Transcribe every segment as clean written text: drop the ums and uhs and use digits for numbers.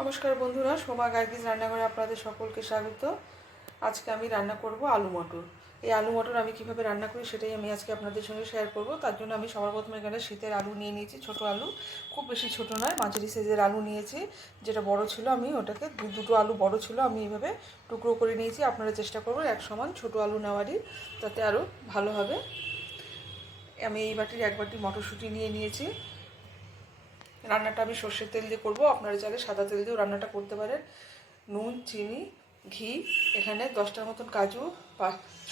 নমস্কার বন্ধুরা, সোমা গার্গিস রান্নাঘরে আপনাদের সকলকে স্বাগত। আজকে আমি রান্না করব আলু মটর। এই আলু মটর আমি কিভাবে রান্না করি সেটাই আমি আজকে আপনাদের সঙ্গে শেয়ার করব। তার জন্য আমি সবার প্রথমে এখানে শীতের আলু নিয়ে নিয়েছি, ছোট আলু, খুব বেশি ছোট নয়, মাঝারি সাইজের আলু নিয়েছি। যেটা বড় ছিল আমি ওটাকে দুটো আলু বড় ছিল আমি এইভাবে টুকরো করে নিয়েছি। আপনারা চেষ্টা করবেন এক সমান ছোট আলু নেওয়ারই, তাতে আরও ভালো হবে। আমি এই বাটির এক বাটি মটরশুঁটি নিয়ে নিয়েছি। রান্নাটা আমি সর্ষের তেল দিয়ে করব, আপনারা চাইলে সাদা তেল দিয়েও রান্নাটা করতে পারেন। নুন, চিনি, ঘি, এখানে 10টার মতন কাজু,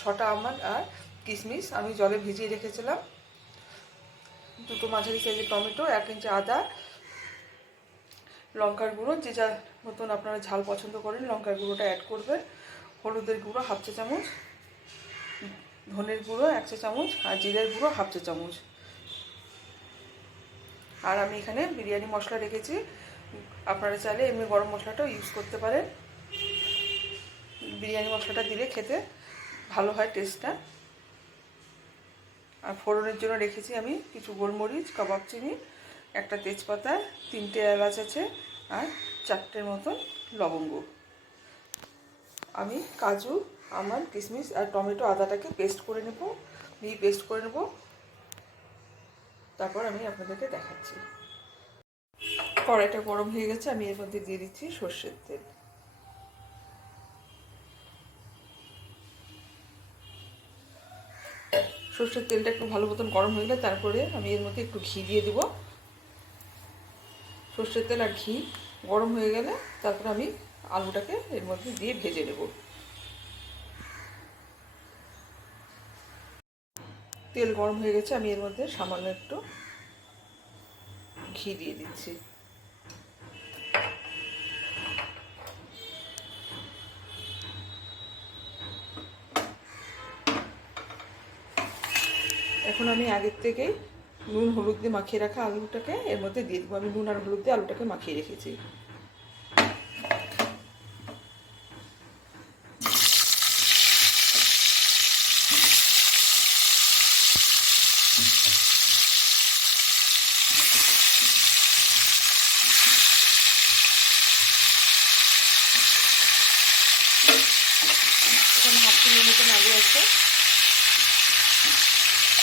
6টা আমন্ড আর কিশমিশ আমি জলে ভিজিয়ে রেখেছিলাম। দুটো মাঝারি সাইজের টমেটো, 1 ইঞ্চি আদা, লঙ্কার গুঁড়ো, যে যার মতন আপনারা ঝাল পছন্দ করেন লঙ্কার গুঁড়োটা অ্যাড করবেন। হলুদের গুঁড়ো 1/2 চা চামচ, ধনের গুঁড়ো 1 চা চামচ আর জিরের গুঁড়ো 1/2 চা চামচ। আর আমি এখানে বিরিয়ানি মশলা রেখেছি, আপনারা চাইলে এমনি গরম মশলাটাও ইউজ করতে পারেন। বিরিয়ানি মশলাটা দিলে খেতে ভালো হয় টেস্টটা। আর ফোড়নের জন্য রেখেছি আমি কিছু গোলমরিচ, কাবাব চিনি, একটা তেজপাতা, 3টে এলাচ আছে আর 4টের মতন লবঙ্গ। আমি কাজু, আমন্ড, কিশমিশ আর টমেটো আদাটাকে পেস্ট করে নেব, পেস্ট করে নেব, তারপর আমি আপনাদেরকে দেখাচ্ছি। কড়াইটা গরম হয়ে গেছে, আমি এর মধ্যে দিয়ে দিচ্ছি সর্ষের তেল। সর্ষের তেলটা একটু ভালো মতন গরম হয়ে গেলে তারপরে আমি এর মধ্যে একটু ঘি দিয়ে দিব। সর্ষের তেল আর ঘি গরম হয়ে গেলে তারপরে আমি আলুটাকে এর মধ্যে দিয়ে ভেজে নেব। তেল গরম হয়ে গেছে, আমি এর মধ্যে সামান্য একটু ঘি দিয়ে দিচ্ছি। এখন আমি আগের থেকেই নুন হলুদ দিয়ে মাখিয়ে রাখা আলুটাকে এর মধ্যে দিয়ে দেবো। আমি নুন আর হলুদ দিয়ে আলুটাকে মাখিয়ে রেখেছি। এখানে 1/2 কিলোর মতন আলু আছে,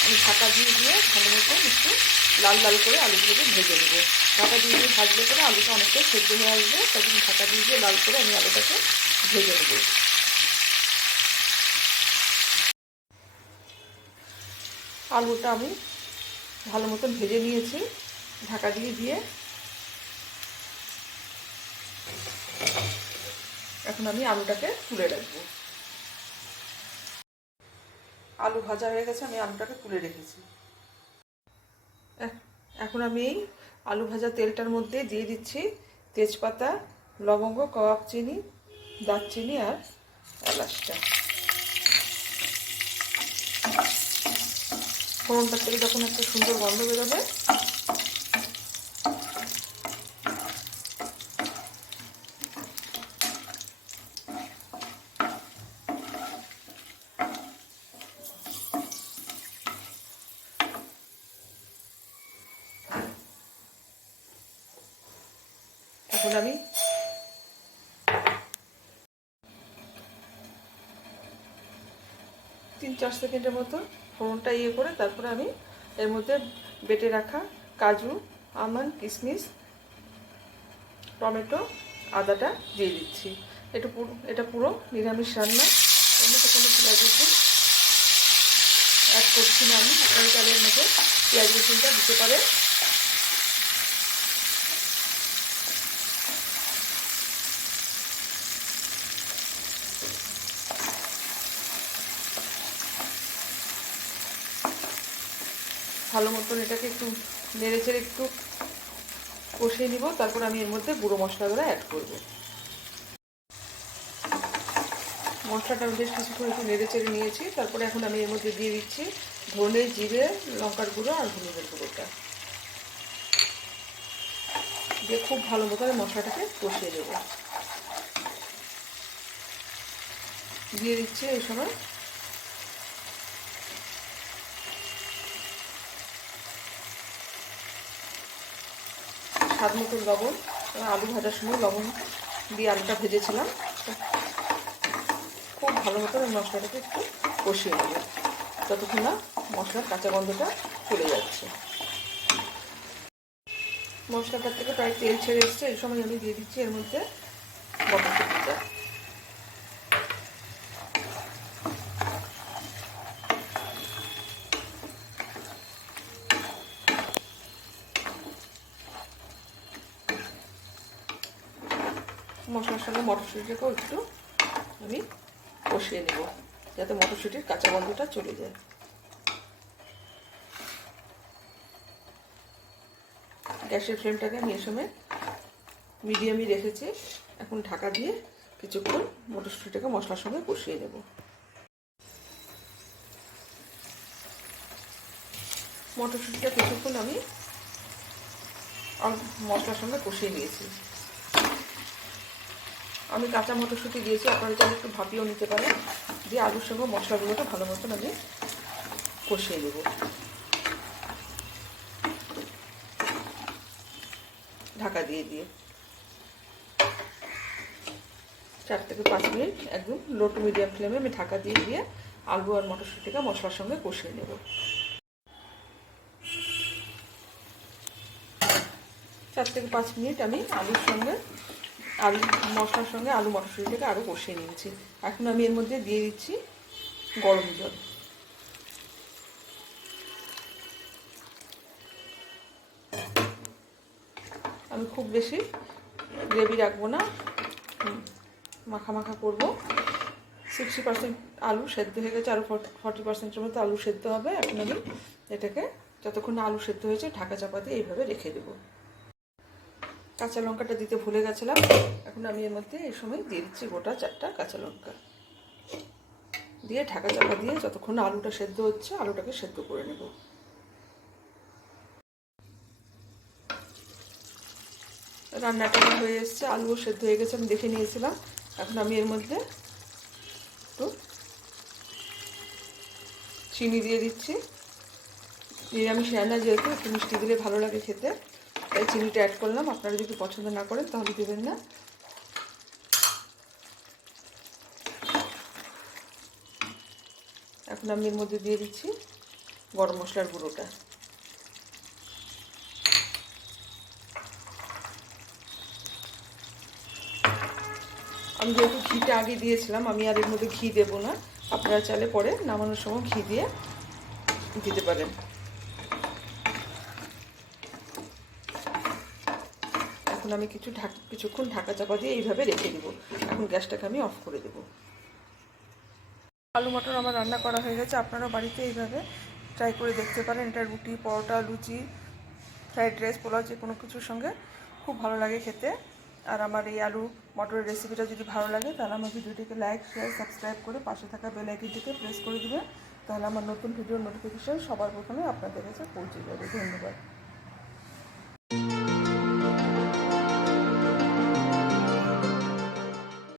আমি ঢাকা দিয়ে ভালো মতো একটু লাল লাল করে আলুগুলোকে ভেজে নেবো। ঢাকা দিয়ে ভাজলে করে আলুটা অনেকটা সেদ্ধ হয়ে আসবে, তাই জন্য ঢাকা দিয়ে লাল করে আমি আলুটাকে ভেজে নেবো। আলুটা আমি ভালো মতন ভেজে নিয়েছি, ঢাকা দিয়ে এখন আমি আলুটাকে তুলে রাখবো। আলু ভাজা হয়ে গেছে, আমি আলুটাকে তুলে রেখেছি। এখন আমি এই আলু ভাজা তেলটার মধ্যে দিয়ে দিচ্ছি তেজপাতা, লবঙ্গ, কাবাব চিনি, দারচিনি আর এলাচটা। ফোড়নটার থেকে যখন একটা সুন্দর গন্ধ বেরোবে এখন আমি 3-4 সেকেন্ডের মতো ফোড়নটা করে তারপরে আমি এর মধ্যে বেটে রাখা কাজু, আমন্ড, কিশমিশ, টমেটো, আদাটা দিয়ে দিচ্ছি। এটা পুরো নিরামিষ রান্না, এর মধ্যে কোনো পেঁয়াজ রসুন অ্যাড করছি না আমি। আপনারা চালের মধ্যে পেঁয়াজ রসুনটা দিতে পারে। ভালো মতন এটাকে একটু নেড়ে চেড়ে একটু কষিয়ে নিব, তারপর আমি এর মধ্যে গুঁড়ো মশলাগুলো অ্যাড করব। মশলাটা বেশ কিছুক্ষণ একটু নেড়ে চেড়ে নিয়েছি, তারপরে এখন আমি এর মধ্যে দিয়ে দিচ্ছি ধনে, জিরে, লঙ্কার গুঁড়ো আর হলুদের গুঁড়োটা দিয়ে খুব ভালো মতো মশলাটাকে কষিয়ে দেব। দিয়ে দিচ্ছি এই সময় স্বাদ মতো লবণ, আলু ভাজার সময় লবণ দিয়ে আলুটা ভেজেছিলাম। খুব ভালো মতো মশলাটাকে একটু কষিয়ে নেব যতক্ষণ না মশলার কাঁচা গন্ধটা চলে যাচ্ছে। মশলাটার থেকে প্রায় তেল ছেড়ে এসছে। এই সময় আমি দিয়ে দিচ্ছি এর মধ্যে মটরশুঁটিটা। মশলার সঙ্গে মটরশুঁটিটাকেও একটু আমি কষিয়ে নেব যাতে মটরশুঁটির কাঁচা গন্ধটা চলে যায়। গ্যাসের ফ্লেমটাকে আমি এ সময় মিডিয়ামই রেখেছি। এখন ঢাকা দিয়ে কিছুক্ষণ মটরশুঁটিটাকে মশলার সঙ্গে কষিয়ে নেব। মটরশুঁটিটা কিছুক্ষণ আমি মশলার সঙ্গে কষিয়ে নিয়েছি। আমি কাঁচা মটরশুঁটি দিয়েছি, আপনারা চাইলে একটু ভাপিয়েও নিতে পারেন। দিয়ে আলুর সঙ্গে মশলাগুলোকে ভালো মতন আমি কষিয়ে নেব। ঢাকা দিয়ে 4 থেকে 5 মিনিট একদম লো টু মিডিয়াম ফ্লেমে আমি ঢাকা দিয়ে আলু আর মটরশুঁটিকে মশলার সঙ্গে কষিয়ে নেব। 4 থেকে 5 মিনিট আমি মশলার সঙ্গে আলু মটরশুঁটিটাকে আরও কষিয়ে নিয়েছি। এখন আমি এর মধ্যে দিয়ে দিচ্ছি গরম জল। আমি খুব বেশি গ্রেভি রাখবো না, মাখা মাখা করবো। 60% আলু সেদ্ধ হয়ে গেছে, আরও 40%-এর মতো আলু সেদ্ধ হবে। এখন আমি এটাকে যতক্ষণ আলু সেদ্ধ হয়েছে ঢাকা চাপা দিয়ে এইভাবে রেখে দেবো। কাঁচা লঙ্কাটা দিতে ভুলে গেছিলাম। এখন আমি এর মধ্যে এই সময় দিয়ে দিচ্ছি গোটা 4টা কাঁচা লঙ্কা দিয়ে ঢাকা চাপা দিয়ে যতক্ষণ আলুটা সেদ্ধ হচ্ছে আলুটাকে সেদ্ধ করে নেব। রান্নাটা হয়ে এসছে, আলুও সেদ্ধ হয়ে গেছে, আমি দেখে নিয়েছিলাম। এখন আমি এর মধ্যে একটু চিনি দিয়ে দিচ্ছি। নিরামিষ রান্না যেহেতু একটু মিষ্টি দিলে ভালো লাগে খেতে, তাই চিনিটা অ্যাড করলাম। আপনারা যদি পছন্দ না করেন তাহলে দেবেন না। এখন আমি এর মধ্যে দিয়ে দিচ্ছি গরম মশলার গুঁড়োটা। আমি যেহেতু ঘিটা আগে দিয়েছিলাম, আমি আর এর মধ্যে ঘি দেবো না। আপনারা চাইলে পরে নামানোর সময় ঘি দিয়ে দিতে পারেন। এখন আমি কিছুক্ষণ ঢাকা চাপা দিয়ে এইভাবে রেখে দেবো। এখন গ্যাসটাকে আমি অফ করে দেবো। আলু মটর আমার রান্না করা হয়ে গেছে। আপনারাও বাড়িতে এইভাবে ট্রাই করে দেখতে পারেন। এটা রুটি, পরোটা, লুচি, ফ্রাইড রাইস, পোলাও যে কোনো কিছুর সঙ্গে খুব ভালো লাগে খেতে। আর আমার এই আলু মটরের রেসিপিটা যদি ভালো লাগে তাহলে আমার ভিডিওটিকে লাইক, শেয়ার, সাবস্ক্রাইব করে পাশে থাকা বেল আইকনটিকে প্রেস করে দেবেন। তাহলে আমার নতুন ভিডিওর নোটিফিকেশান সবার প্রথমে আপনাদের কাছে পৌঁছে যাবে। ধন্যবাদ।